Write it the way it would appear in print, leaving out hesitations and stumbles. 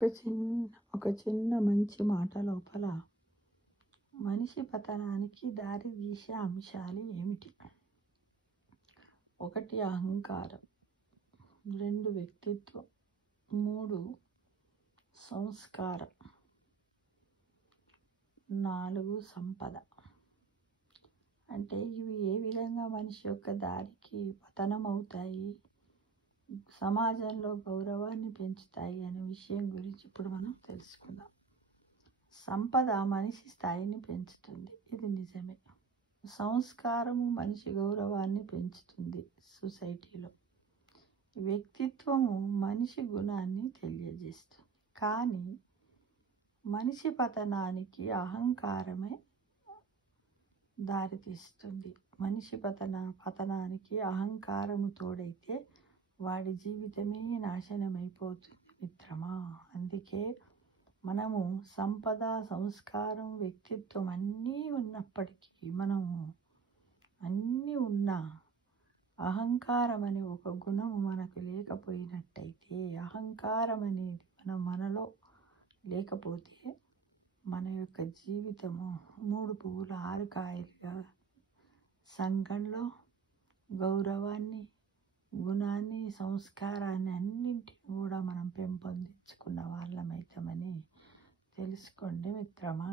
ఒక చిన్న మంచి మాట లోపల మనిషి పతనానికి దారి తీసే అంశాలు ఏమిటి? 1 అహంకారం, 2 వ్యక్తిత్వం, 3 సంస్కారం, 4 సంపద. అంటే ఇవి ఏ విధంగా మనిషి యొక్క దారికి పతనం అవుతాయి, సమాజంలో గౌరవాన్ని పెంచుతాయి అనే విషయం గురించి ఇప్పుడు మనం తెలుసుకుందాం. సంపద మనిషి స్థాయిని పెంచుతుంది, ఇది నిజమే. సంస్కారము మనిషి గౌరవాన్ని పెంచుతుంది సొసైటీలో. వ్యక్తిత్వము మనిషి గుణాన్ని తెలియజేస్తుంది. కానీ మనిషి పతనానికి అహంకారమే దారితీస్తుంది. మనిషి పతనానికి అహంకారము తోడైతే వాడి జీవితమే నాశనమైపోతుంది మిత్రమా. అందుకే మనము సంపద, సంస్కారం, వ్యక్తిత్వం అన్నీ ఉన్నప్పటికీ మనము అన్నీ ఉన్న అహంకారం అనే ఒక గుణము మనకు లేకపోయినట్టయితే, అహంకారం అనేది మనలో లేకపోతే మన యొక్క జీవితము 3 పువ్వులు 6 కాయలుగా సంఘంలో గౌరవాన్ని, గుణాన్ని, సంస్కారాన్ని అన్నింటినీ కూడా మనం పెంపొందించుకున్న వాళ్ళమైతామని తెలుసుకోండి మిత్రమా.